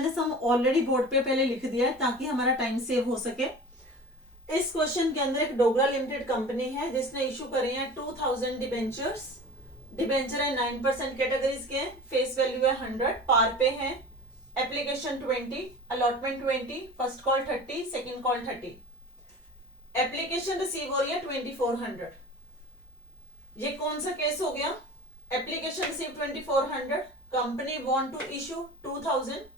मैंने सब already board पे पहले लिख दिया है ताकि हमारा टाइम सेव हो सके। इस क्वेश्चन के अंदर एक डोगरा लिमिटेड कंपनी है जिसने इशू करे हैं 2000 डिबेंचर्स। डिबेंचर है 9% कैटेगरीज के, फेस वैल्यू है 100, पार पे है, application 20, allotment 20, first call 30, second call 30, application receive हो रही है 2400। ये कौन सा केस हो गया? Application receive 2400, company want to issue 2000।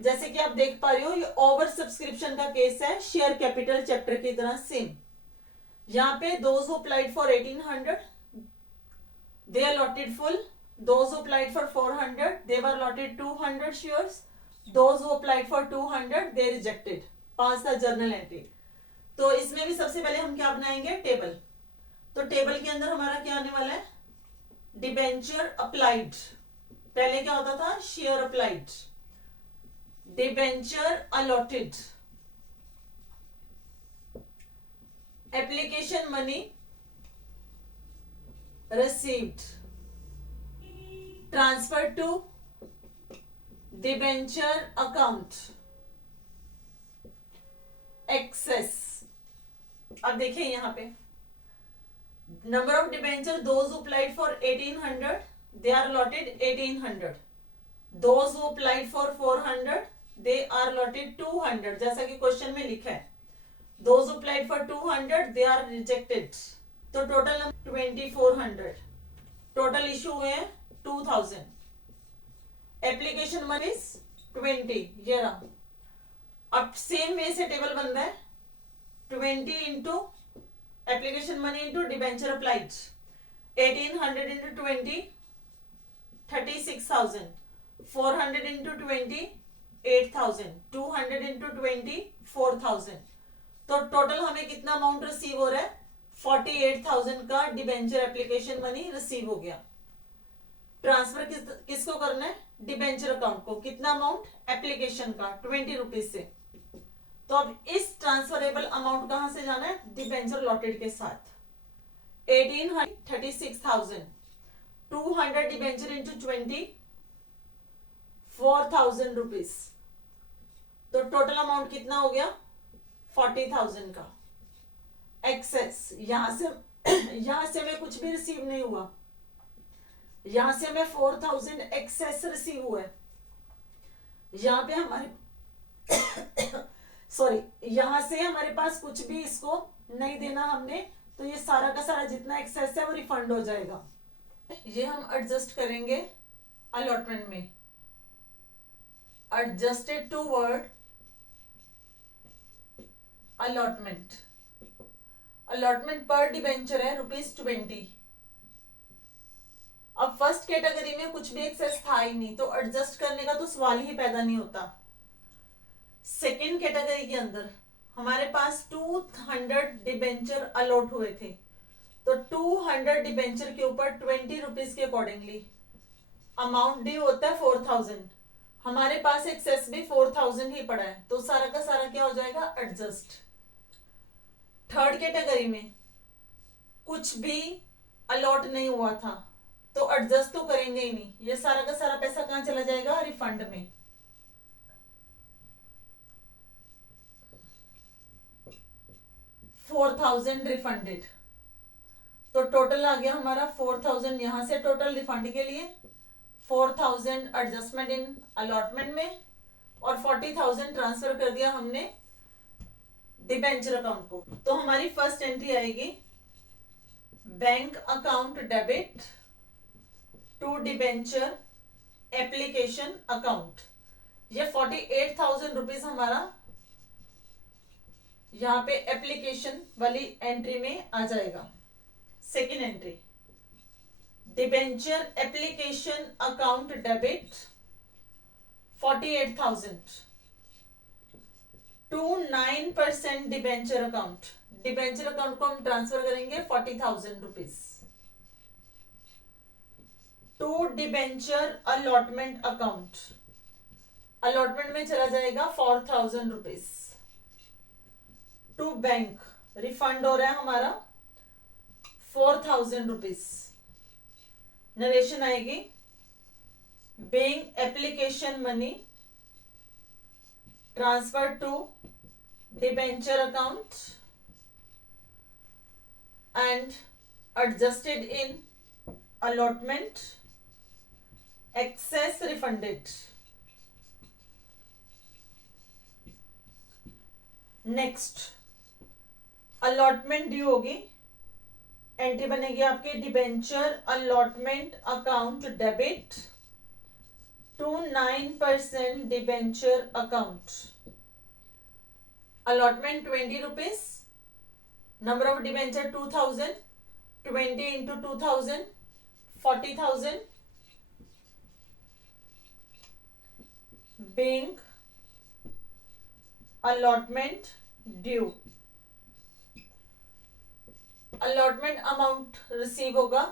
जैसे कि आप देख पा रहे हो ये ओवर सब्सक्रिप्शन का केस है, शेयर कैपिटल चैप्टर की तरह सेम। यहाँ पे those applied for 1800 they allotted full, those applied for 400 they were allotted 200 shares, those applied for 200 they rejected. Pass the journal entry. तो इसमें भी सबसे पहले हम क्या बनाएंगे? टेबल। तो टेबल के अंदर हमारा क्या आने वाला है? Debenture applied. पहले क्या होता था? Share applied. Debenture allotted, application money received, transfer to debenture account, excess. अब देखिए यहां पे number of debenture, those applied for 1800 they are allotted 1800, those who applied for 400 they are allotted 200। जैसा कि क्वेश्चन में लिखा है, those applied for 200 they are rejected. तो टोटल 2400, टोटल इशू हुए हैं 2000, एप्लीकेशन मनी 20। ये रहा। अब सेम वे से टेबल बन रहा है, 20 into application money into debenture applied, 1800 into 20 36,000, 400 into 20 8,000, 200 into 20 4,000। तो टोटल हमें कितना अमाउंट रिसीव हो रहा है? 48,000 का डिबेंचर एप्लीकेशन मनी रिसीव हो गया। ट्रांसफर किसको करना है? डिबेंचर अकाउंट को। कितना अमाउंट? एप्लीकेशन का 20 रुपीज से। तो अब इस ट्रांसफरेबल अमाउंट कहां से जाना है? डिबेंचर लॉटेड के साथ। 1800 36,000, 200 डिबेंचर इंटू 20 4,000 रुपीज। तो टोटल अमाउंट कितना हो गया? 40,000 का। एक्सेस, यहां से हमें कुछ भी रिसीव नहीं हुआ, यहां से हमें 4,000 एक्सेस रिसीव हुआ है। यहां पे हमारे सॉरी, यहां से हमारे पास कुछ भी इसको नहीं देना हमने, तो ये सारा का सारा जितना एक्सेस है वो रिफंड हो जाएगा। ये हम एडजस्ट करेंगे अलॉटमेंट में। Adjusted towards allotment. Allotment पर डिबेंचर है ₹20। अब फर्स्ट कैटेगरी में कुछ भी एक्सेस था ही नहीं, तो एडजस्ट करने का तो सवाल ही पैदा नहीं होता। सेकेंड कैटेगरी के अंदर हमारे पास 200 डिबेंचर अलॉट हुए थे, तो 200 डिबेंचर के ऊपर 20 रुपीज के अकॉर्डिंगली अमाउंट ड्यू होता है 4,000। हमारे पास एक्सेस भी 4,000 ही पड़ा है, तो सारा का सारा क्या हो जाएगा? एडजस्ट। थर्ड कैटेगरी में कुछ भी अलॉट नहीं हुआ था, तो एडजस्ट तो करेंगे ही नहीं। ये सारा का सारा पैसा कहां चला जाएगा? रिफंड में। $4,000 रिफंडेड। तो टोटल आ गया हमारा 4,000 यहां से टोटल रिफंड के लिए, 4,000 एडजस्टमेंट इन अलॉटमेंट में, और 40,000 ट्रांसफर कर दिया हमने डिबेंचर अकाउंट को। तो हमारी फर्स्ट एंट्री आएगी bank account debit to debenture application account. ये 48,000 रुपीज हमारा यहां पे एप्लीकेशन वाली एंट्री में आ जाएगा। Second entry, debenture application account debit 48,000 to 9% debenture account. Debenture account को हम ट्रांसफर करेंगे 40,000 rupees to debenture allotment account. Allotment में चला जाएगा 4,000 रुपीज टू बैंक। रिफंड हो रहा है हमारा 4,000 रुपीज। नरेशन आएगी, being application money transferred to debenture account and adjusted in allotment, excess refunded. Next allotment due होगी, एंट्री बनेगी आपके debenture allotment account debit to 9% debenture account. Allotment 20 rupees, number of debenture 2000, 20 into 2000 40,000. being allotment due. Allotment amount receive होगा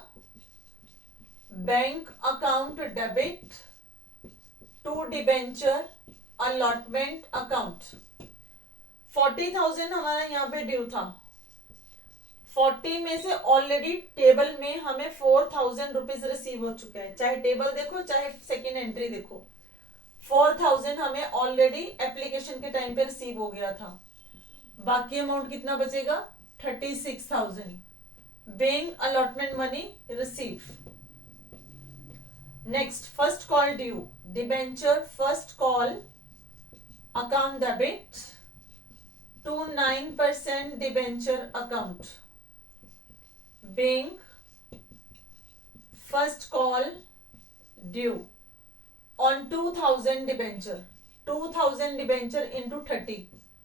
bank account debit to debenture allotment account. 40,000 हमारा यहाँ पे due था. 40 में से ऑलरेडी टेबल में हमें 4,000 रुपीज रिसीव हो चुका है. चाहे टेबल देखो चाहे सेकेंड एंट्री देखो, 4,000 हमें ऑलरेडी एप्लीकेशन के टाइम पे रिसीव हो गया था. बाकी अमाउंट कितना बचेगा? 36,000. being allotment money receive. next first call due, debenture first call account debit to 9% debenture account. being first call due on 2,000 debenture. 2,000 debenture into 30,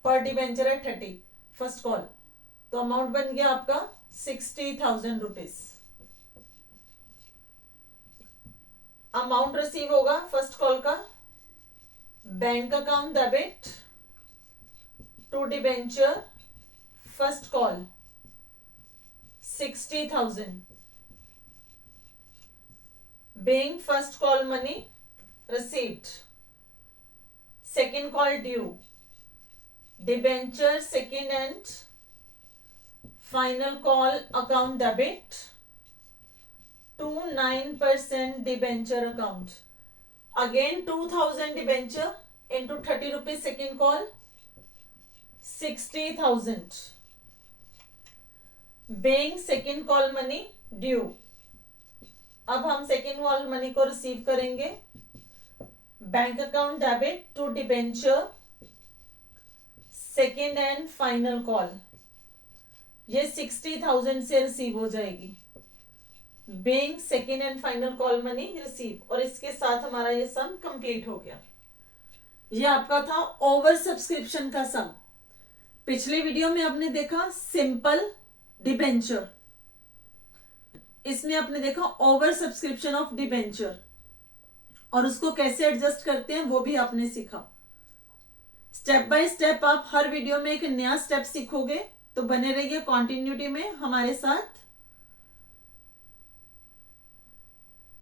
पर डिबेंचर है 30 फर्स्ट कॉल, तो अमाउंट बन गया आपका 60,000 रुपीज. अमाउंट रिसीव होगा first call का bank account debit to debenture first call 60,000. being first call money received. second call due, debenture second and final call account debit to 9% debenture account. again 2,000 debenture into 30 rupees second call 60,000. being second call money due. अब हम second call money को receive करेंगे bank account debit to debenture second and final call. ये 60,000 से receive हो जाएगी. being second and final call money receive, और इसके साथ हमारा ये सम कंप्लीट हो गया. ये आपका था ओवर सब्सक्रिप्शन का सम. पिछली वीडियो में आपने देखा सिंपल डिबेंचर, इसमें आपने देखा ओवर सब्सक्रिप्शन ऑफ डिबेंचर, और उसको कैसे एडजस्ट करते हैं वो भी आपने सीखा. स्टेप बाय स्टेप आप हर वीडियो में एक नया स्टेप सीखोगे, तो बने रहिए कंटिन्यूटी में हमारे साथ.